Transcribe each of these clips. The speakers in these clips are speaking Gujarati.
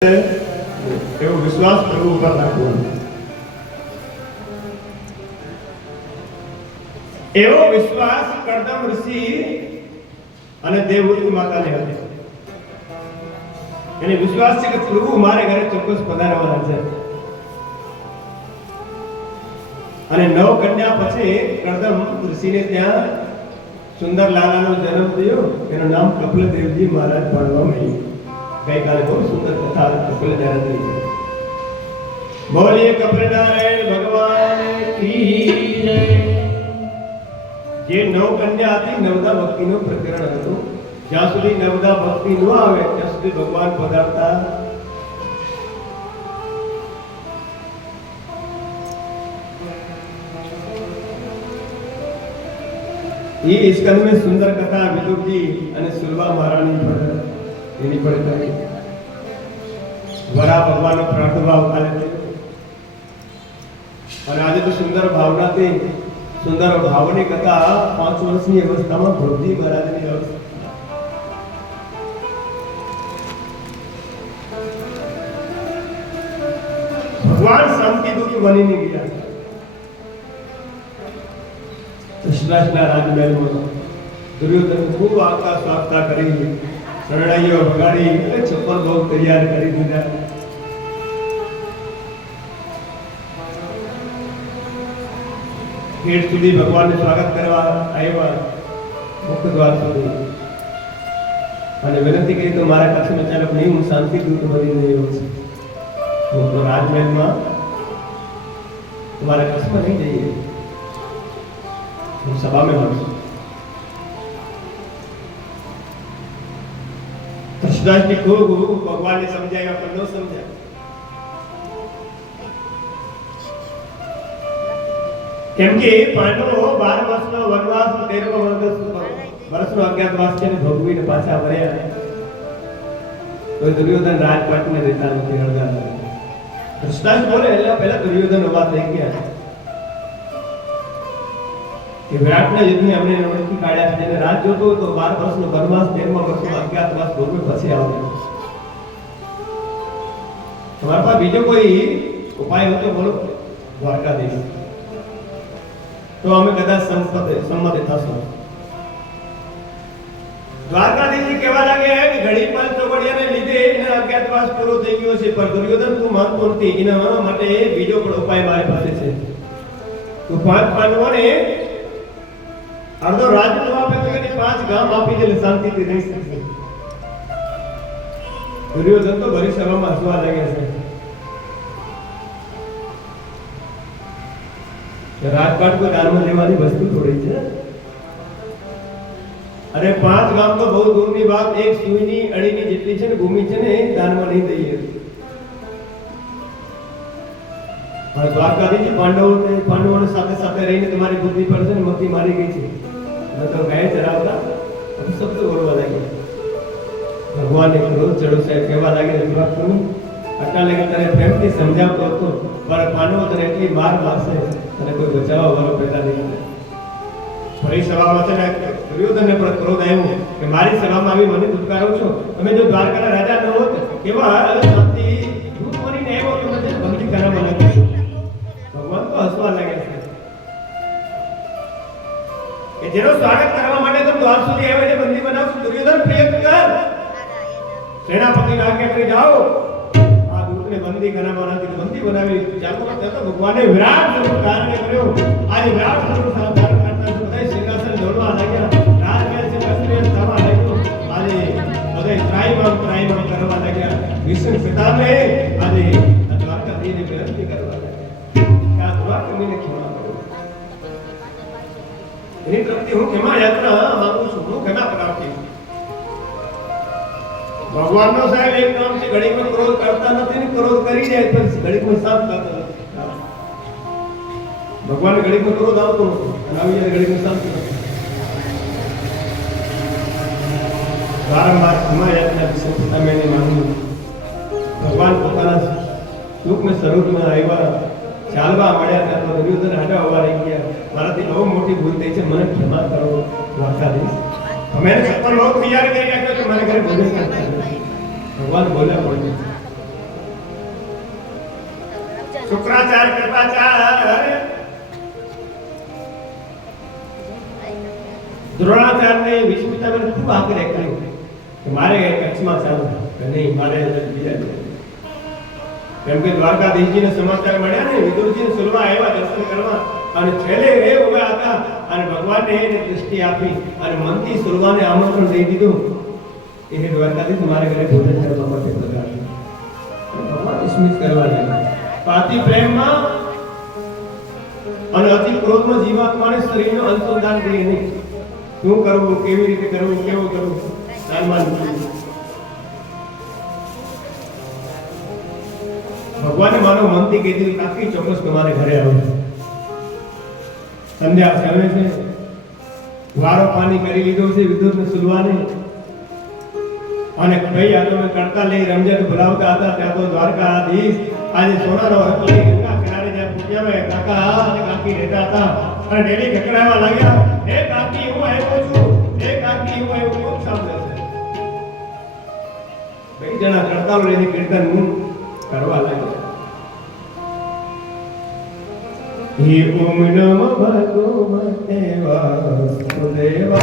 એવો વિશ્વાસ પ્રભુ ઉપર રાખવાનો. એવો વિશ્વાસ કરદમ ઋષિ અને દેવહૂતિ માતાને હતો. એને વિશ્વાસ છે કે પ્રભુ મારે ઘરે ચોક્કસ પધારવાના છે. અને 9 કન્યા પછી કરદમ ઋષિને ત્યાં સુંદર લાલાનો જન્મ થયો. એનું નામ કપિલદેવજી મહારાજ પાડવામાં આવ્યું. ગઈકાલે બહુ સુંદર કથા કપિલનારાયણની. બોલીએ કપિલનારાયણ ભગવાન કી જય. જે 9 કન્યા હતી, નવદા ભક્તિનું પ્રકરણ હતું. જ્યાં સુધી નવદા ભક્તિ ન આવે ત્યાં સુધી ભગવાન પધારતા. ये स्कंद में सुंदर कथा विदुरजी અને સુરવા મહારાણી પર એની પર કરી. વરા ભગવાનનો પ્રાદુર્ભાવ કાલે થયો. અને આજે તો સુંદર ભાવનાથી સુંદર ભાવની કથા 5 વર્ષની અવસ્થામાં ભક્તિ મહારાજની અવસ્થા. ભગવાન શાંતિ દુખી બનીને ગયા. કૃષ્ણના રાજમહેલમાં દુર્યોધન ખૂબ આગતા સ્વાગતા કરી, શરણાઈઓ વગાડી, છપ્પન ભોગ તૈયાર કરી દીધા. ગેટ સુધી ભગવાનનું સ્વાગત કરવા આવ્યા, મુખ્ય દ્વાર સુધી. અને વિનંતી કરી તો મારા કચ્છમાં ચાલક નહીં, હું શાંતિ દૂત બની રહ્યો છું. હું રાજમહેલમાં तुम्हारे कस्म नहीं चाहिए, हम सभा में हूं. कृष्णदास जी को भगवान ने समझाया पर न समझा. કેમ કે પાંડવો 12 વર્ષનો વનવાસ 13મા વર્ષનો અજ્ઞાતવાસ છે ને ભોગવીને પાછા વળ્યા. તો દુર્યોધન રાજપાટને રહેતા નથી, હળગાર. કૃષ્ણદાસ બોલે એટલે પહેલા દુર્યોધન ઉભા થઈ ગયા કે વિરાટના યુદ્ધને અમને નવથી કાઢ્યા છે. રાજ જોતો તો 12 વર્ષનો વનવાસ 13મા વર્ષનો અજ્ઞાતવાસ ભોગવે પછી આવે. તમારા પાસે બીજો કોઈ ઉપાય હોય તો બોલો, દ્વારકાધીશ. તો અમે કદાચ સંમત થશું. દ્વારકાધીશજી કહેવા લાગ્યા કે ઘડી પર ચોપડિયાને લીધે એના અજ્ઞાતવાસ પૂરો થઈ ગયો છે, પણ દુર્યોધન તું માનતો નથી. એના માટે બીજો પણ ઉપાય મારી પાસે છે. તો 5 પાંડવોને અડધો રાજ્ય આપે તો એને 5 ગામ આપી દે, શાંતિથી રહી શકશે. દુર્યોધન તો ભરી સભામાં હસવા લાગ્યા છે. રાજપાટ કોઈ દાનમાં લેવાની વસ્તુ થોડી છે. અરે 5 ગામ તો બહુ દૂરની વાત, એક સુઈની અડીની જેટલી છે ને ભૂમિ છે ને, દાનમાં નહીં દઈએ. પણ દ્વારકાધીશજી પાંડવોને સાથે સાથે રહીને તમારી બુદ્ધિ પર છે ને મક્કી મારી ગઈ છે. ન તો ગાય ચરાવતા શબ્દ બોલવા લાગ્યા. ભગવાનને ક્રોધ ચડ્યો સાહેબ, કહેવા લાગ્યા દ્વારકાની આટલા લગી તને પ્રેમથી સમજાવતો હતો, પણ પાંડવો તને એટલી માર મારશે અને કોઈ બચાવવા વાળો પેદા નહીં. ફરી સભામાં છે ને દુર્યોધનને પણ ક્રોધ આવ્યો કે મારી સભામાં આવી મને દુત્કારો છો. તમે જો દ્વારકાના રાજા ન હોત, કેવા શાંતિ દૂત બનીને આવ્યો તો મને ભક્તિ કરવામાં નથી. ભગવાન તો હસવા લાગ્યા છે કે જેનો સ્વાગત કરવા માટે તમે દ્વાર સુધી આવ્યા છે, બંદી બનાવશો. દુર્યોધન પ્રયત્ન કર, સેનાપતિને આજ્ઞા કરી જાઓ, આ દૂતને બંદી બનાવવા નથી. બંદી બનાવી ચાલુ કરતા તો ભગવાને વિરાટ સ્વરૂપ ધારણ કર્યો. આજે વિરાટ સ્વરૂપ ધારણ કરતા બધા સિંહાસન ઢોળવા લાગ્યા, રાજમહેલ છે કસ્તુરી થવા લાગ્યો. આજે બધા ત્રાઈમામ કરવા લાગ્યા. વિષ્ણુ પિતાને આજે દ્વારકાધીશને વિનંતી કરવા લાગ્યા કે આ દ્વારકાધીશને ક્ષમા કરો. એની તરફથી હું ક્ષમા યાત્રા માંગુ છું, હું ક્ષમા પ્રાપ્તિ. ભગવાનનો સાહેબ એક કામ છે, ઘડીકમાં ક્રોધ કરતા નથી ને ક્રોધ કરી જાય પછી ઘડીકમાં શાંત થતો નથી. ભગવાનને ઘડીકમાં ક્રોધ આવતો નથી અને આવી જાય ઘડીકમાં શાંત નથી. વારંવાર ક્ષમા યાચના વિશે તમે માંગુ. ભગવાન પોતાના સુખના સ્વરૂપમાં આવ્યા, ચાલવા મળ્યા ત્યાં તો દુર્યોધન હાડા ઉભા રહી ગયા. મારાથી બહુ મોટી ભૂલ થઈ છે, મને ક્ષમા કરો દ્વારકાધીશ. અમે 56 લોક તૈયાર કરી રાખ્યો છે, મને ઘરે ભોજન કરતા. ભગવાન બોલ્યા પડે શુક્રાચાર્ય કૃપાચાર્ય દ્રોણાચાર્યને વિસ્મિતાબેન ખૂબ આગ્રહ કર્યો કે મારે કચ્છમાં ચાલુ કે નહીં, મારે બીજા કેમ કે દ્વારકાધીશજીને સમાચાર મળ્યા ને, વિદુરજીને સુરવા આવ્યા દર્શન કરવા અને છેલ્લે એ ઉભા હતા અને ભગવાનને એને દૃષ્ટિ આપી અને મનથી સુરવાને આમંત્રણ દઈ દીધું કે હે દ્વારકાધીશ મારે ઘરે ભોજન કરવા માટે પધારજો. ભગવાન સ્મિત કરવા લાગ્યા. પાતિ પ્રેમમાં અને અતિ ક્રોધમાં જીવાત્માને શરીરનું અનુસંધાન કરી નહીં. શું કરવું, કેવી રીતે કરવું, કેવું કરવું, નાનમાન ભગવાને મારો મનથી કીધું કાકી ચોક્કસ તમારે ઘરે આવું. સંધ્યા સમય છે, વારો પાણી કરી લીધો છે વિદુરને સુલવાને અને ભાઈ આ તમે કરતા લઈ રમઝટ ભરાવતા હતા ત્યાં તો દ્વારકાધીશ આજે સોનાનો હક લઈ ગંગા કિનારે જ્યાં પૂજ્યા કાકા અને કાકી રહેતા હતા અને ડેલી કકડાવા લાગ્યા, હે કાકી હું આવ્યો છું, હે કાકી હું આવ્યો છું. સાંભળે છે બે જણા કરતાલો લઈને કીર્તન કરવા લાગ્યા. હે ઓમ નમઃ ભગવતે વાસુદેવાય,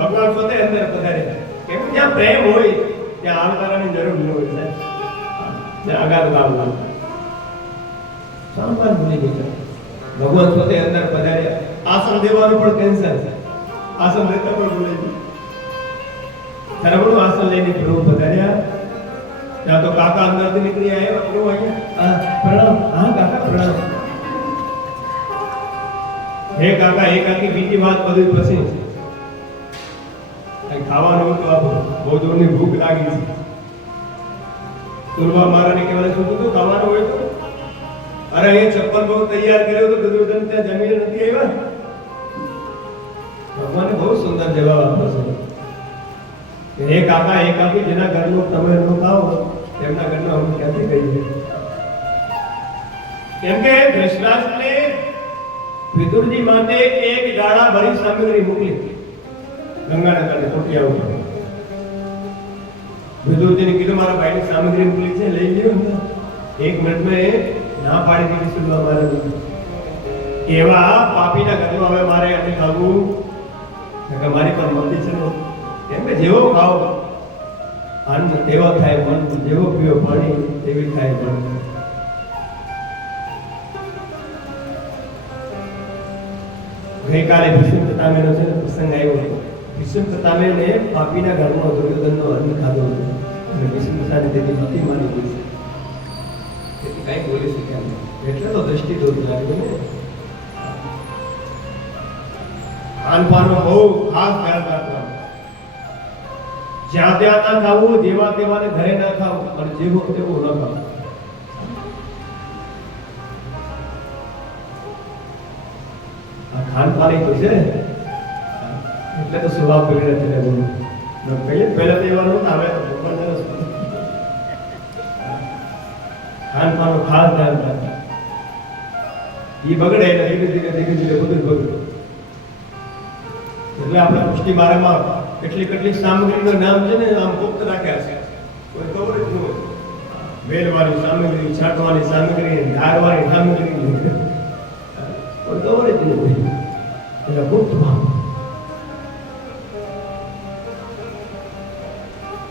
ભગવાન પોતે અંદર પધારે. કેમ જ્યાં પ્રેમ હોય ત્યાં આવતારાની જરૂર ન હોય સાહેબ. જ્યાં આગાર લાવવા સાંભાર ભૂલી ગયા. ભગવાન પોતે અંદર પધાર્યા. આસન દેવાનું પણ કેન્સર છે. આસન દેતા પણ ભૂલી ગયા. ધર્મનું આસન લઈને પ્રભુ પધાર્યા. ત્યાં તો કાકા અંદરથી નીકળી આવ્યા. પ્રભુ અહીંયા પ્રણામ. હા કાકા પ્રણામ. હે કાકા એ કાકી બીજી વાત બધું પછી ખાવાનું તો આપો, બહુ જોરની ભૂખ લાગી છે. સુરવા મહારાજને કહેવાય શું તો ખાવાનું હોય તો અરે એ છપ્પન બહુ તૈયાર કર્યો તો દુર્યોધન ત્યાં જમીને નથી આવ્યા. ભગવાને બહુ સુંદર જવાબ આપ્યો છે. હે કાકા એ કાકી જેના ઘરનું તમે ન ખાઓ તેમના ઘરના હું ક્યાંથી કહીએ. કેમ કે ધૃતરાષ્ટ્રને વિદુરજી માટે એક ગાળા ભરી સામગ્રી મોકલી ગંગાના કાંઠે ટોટિયા ઉપર. વિદુરજીને કીધું મારા ભાઈની સામગ્રી મોકલી છે લઈ લ્યો. એક મિનિટમાં ના પાડી દીધી સુરવા મહારાજ. એવા પાપીના ઘરમાં હવે મારે આટલું ખાવું મારી પર મતી છે. કેમ કે જેવો ખાઓ અન્ન તેવો થાય મન, જેવો પીવો પાણી તેવી થાય મન. ગઈકાલે ભીષ્મ પિતામહનો છે પ્રસંગ આવ્યો હતો. ભીષ્મ પિતામહને પાપીના ઘરમાં દુર્યોધનનો અન્ન ખાધો હતો અને ભીષ્મ પિતાને તેની મતી માની ગઈ છે. તેથી કઈ બોલી શક્યા નહીં. એટલે તો દ્રષ્ટિ દોષ લાગ્યો ને. ખાનપાનમાં બહુ ખાસ ધ્યાન રાખવાનું. જ્યાં ત્યાં ના ખાવું, જેવા તેવાને ઘરે ના ખાવું અને જેવો તેવો ન ખાવું. ખાનપાન તો છે એટલે તો સ્વભાવ બગડે છે બોલું પહેલા તો એવા નહોતા હવે તો ખાનપાનનું ખાસ ધ્યાન રાખે એ બગડે એટલે ધીરે ધીરે બધું બગડે એટલે આપણે પુષ્ટિ બારામાં કેટલી સામગ્રીનું નામ છે ને આમ ગુપ્ત રાખ્યા છે કોઈ ખબર જ ન હોય વેલવાની સામગ્રી છાંટવાની સામગ્રી ધારવાની સામગ્રી કોઈ ખબર જ ન હોય એટલે ગુપ્ત ભાવ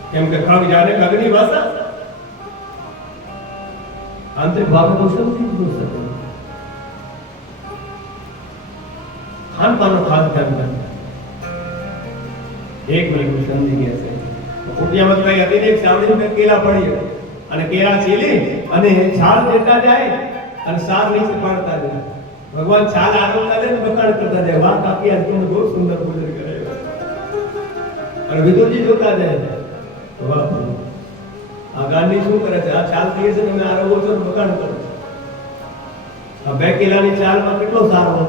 કેમ કે ખગ જાને ખગની ભાષા આંતરિક ભાવ તો સમજી જ ન શકે ખાનપાનનો ખાસ ધ્યાન રાખે એક મિનિટ સમજી ગયા છે કુટિયામાં કઈ હતી એક સાવડીને કેળા પડી અને કેળા ચીલી અને છાલ દેતા જાય અને સાર નીચે પાડતા જાય ભગવાન છાલ આરોગતા જાય ને બખાડ કરતા જાય વાહ કાકી આજ તમે બહુ સુંદર ભોજન કરાવ્યું અને વિદુરજી જોતા જાય વાહ આ ગાંધી શું કરે છે આ છાલ કહીએ છે તમે આરોગો છો ને બખાડ કરો આ બે કેળાની છાલમાં કેટલો સારો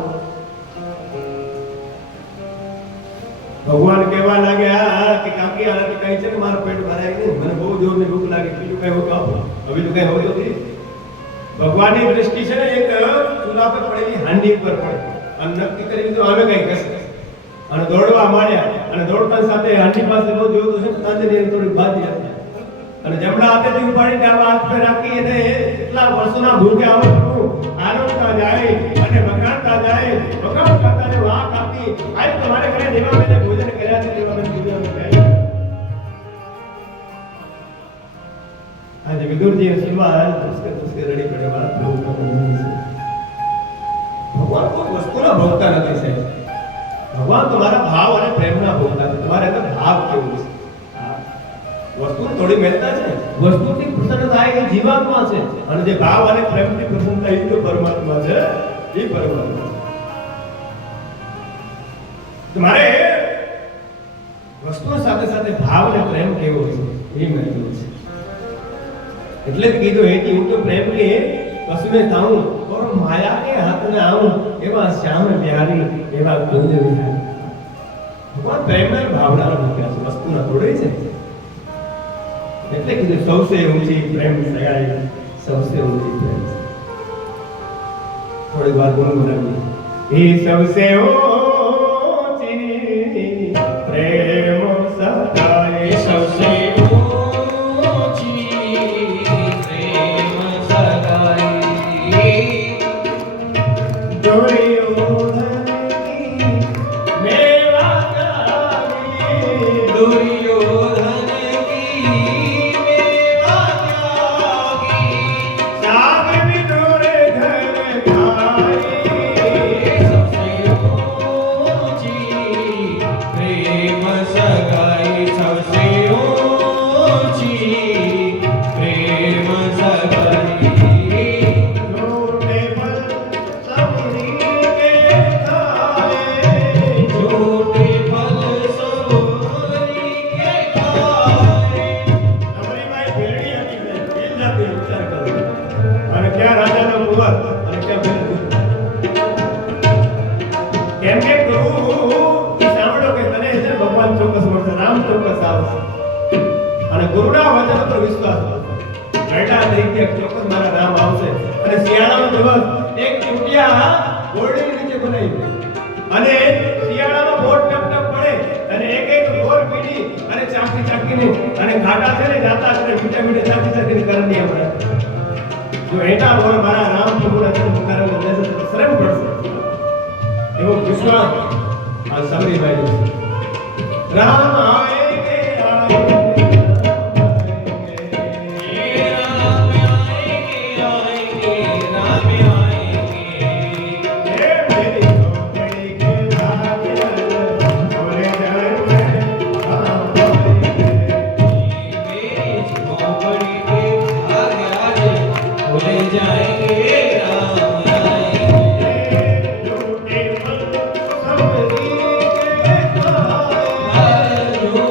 ભગવાન કહેવા લાગ્યા કે કાકી આનાથી કઈ છે ને મારું પેટ ભરાય નહીં મને બહુ જોરની ભૂખ લાગી બીજું કઈ હોતું આપો હવે તો કઈ હોતું નથી ભગવાનની દ્રષ્ટિ છે ને એક ચૂલા પર પડેલી હાંડી પર પડે અને નક્કી કરી દીધું હવે કઈ કશે અને દોડવા માંડ્યા અને દોડતા સાથે હાંડી પાસે બહુ જોયું તો છે તાંજરી થોડી બાજી હતી અને જમણા હાથેથી ઉપાડી ડાબા હાથ પર રાખી અને એટલા વર્ષોના ભૂખ્યા આવતું આરોગતા જાય અને વગાડતા જાય વગાડ કરતા ને વાહ કાપી આજ તમારે ઘરે દેવાબેને ભોજન કર્યા છે દેવાબેન ભોજન કર્યા આજે વિદુરજી શ્રીમાન દુષ્કે રડી પડે વાત ભગવાન કોઈ વસ્તુના ભોગતા નથી સાહેબ ભગવાન તમારા ભાવ અને પ્રેમના ભોગતા છે તમારે અંદર ભાવ કેવું છે વસ્તુ થોડી મહેતા છે વસ્તુથી પ્રસન્ન થાય એ જીવાત્મા છે અને જે ભાવ અને પ્રેમથી પ્રસન્ન થાય એ તો પરમાત્મા છે એ પરમાત્મા તમારે વસ્તુ સાથે સાથે ભાવ અને પ્રેમ કેવો છે એ મહત્વ છે એટલે જ કીધું હે કે હું તો પ્રેમ કે કસમે તાઉં और माया के हाथ में आऊं એવા શ્યામ બિહારી એવા કુંજ વિહારી ભગવાન પ્રેમના ભાવનાનો મૂક્યા છે વસ્તુના થોડી છે એટલે કીધું સૌસે ઊંચી પ્રેમ સગાઈ સૌસે ઊંચી પ્રેમ થોડી વાર ગુનગુનાવી એ સૌસે ઊંચી પ્રેમ સગાઈ સૌસે ઊંચી પ્રેમ સગાઈ દુર્યોધન કી મેવા ગાવી દુર્યોધન Hallelujah.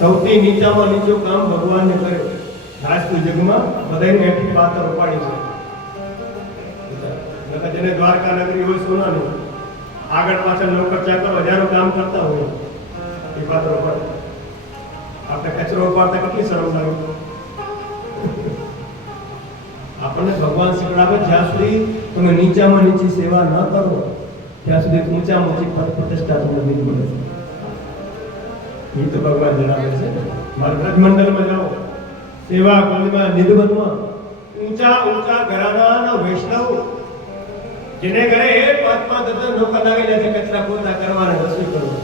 સૌથી નીચામાં નીચું કામ ભગવાનને કર્યું. રાજપૂત જગમાં બધાને એઠી પાત્ર ઉપાડી છે. જેને દ્વારકા નગરી હોય સોનાની, આગળ પાછળ નોકર ચાકર હજારો કામ કરતા હોય એ પાત્ર ઉપાડે. આપણે કચરો ઉપાડતા કેટલી શરમ લાગે. આપણને ભગવાન શીખડાવે જ્યાં સુધી તમે નીચામાં નીચી સેવા ન કરો ત્યાં સુધી ઊંચામાં ઊંચી પદ પ્રતિષ્ઠા તમને નહીં મળે છે. એ તો ભગવાન જણાવે છે. મારા બ્રજમંડળમાં જાઓ, સેવા કુંજમાં નિધવનમાં ઊંચા ઊંચા ઘરાનાના વૈષ્ણવ જેને ઘરે 5-5 10 નોકર લાગી જાય છે કચરા પોતા કરવાના, રસોઈ કરવા,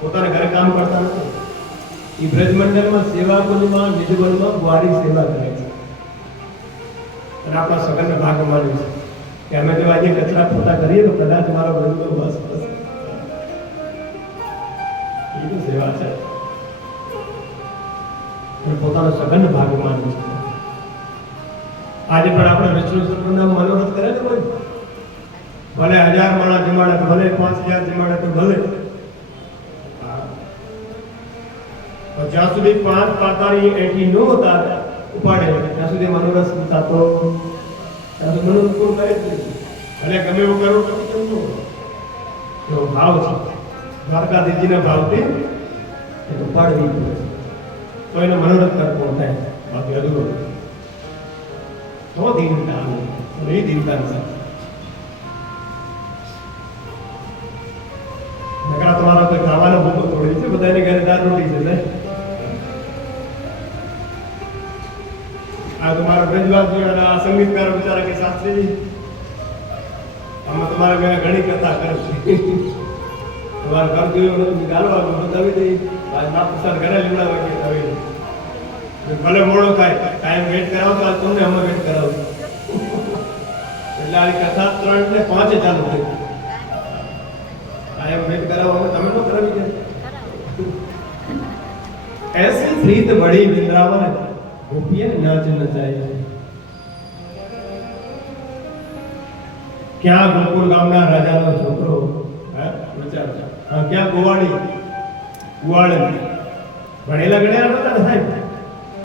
પોતાના ઘરે કામ કરતા નથી. એ બ્રજમંડળમાં સેવા કુંજમાં નિધવનમાં ગુવારી સેવા કરે છે. અને આપણા સગનને ભાગ માન્યું છે કે અમે જો આજે કચરા પોતા કરીએ તો કદાચ મારો બ્રજનો વાસ થશે. એ તો સેવા છે. પોતાનો સગન ભાગ માન્યું છે. આજે પણ આપણે વિષ્ણુ સત્સંગના મનોરથ કરે ને કોઈ, ભલે 1000 માણસ જમાડે તો ભલે, 5000 જમાડે તો ભલે, જ્યાં સુધી 5 પાતાની એઠી ન હોતા ઉપાડે ત્યાં સુધી મનોરથ થતો ત્યાં સુધી મનોરથ પૂરું કરે જ નહીં. અને ગમે એવું કરો પછી કેમ ન એવો ભાવ છે. દ્વારકાધીશજીના ભાવથી એ ઉપાડવી પડે છે તો એને મનોરથ કરવો થાય, બાકી અધૂરો તો દીનતા આવે. એ દીનતા નથી. નકરા તમારા તો ખાવાનો ભૂખો થોડી છે, બધાને ઘરે દાળ રોટી છે ને. આ તમારા બ્રજવાસીઓ અને આ સંગીતકારો બિચારા કે શાસ્ત્રીજી અમે તમારા ઘરે ઘણી કથા કરે છે. તમારે ઘર જોયું ગાલવાનું બતાવી દઈ, બાપ પ્રસાદ ઘરે જોડાવે કે આવી ભલે મોડો થાય, કાયમ વેટ કરાવો તો તમને અમે વેટ કરાવું. એટલે આ કથા 3 ને 5 ચાલુ થઈ. કાયમ વેટ કરાવો તમે તો કરાવી દે. ऐसी प्रीत बड़ी वृंदावन गोपियन नाच नचाए. क्या गोकुल गामना राजाનો છોકરો વિચાર, ક્યાં ગોવાળી ભણેલા ગણેલા નતા ને સાહેબ,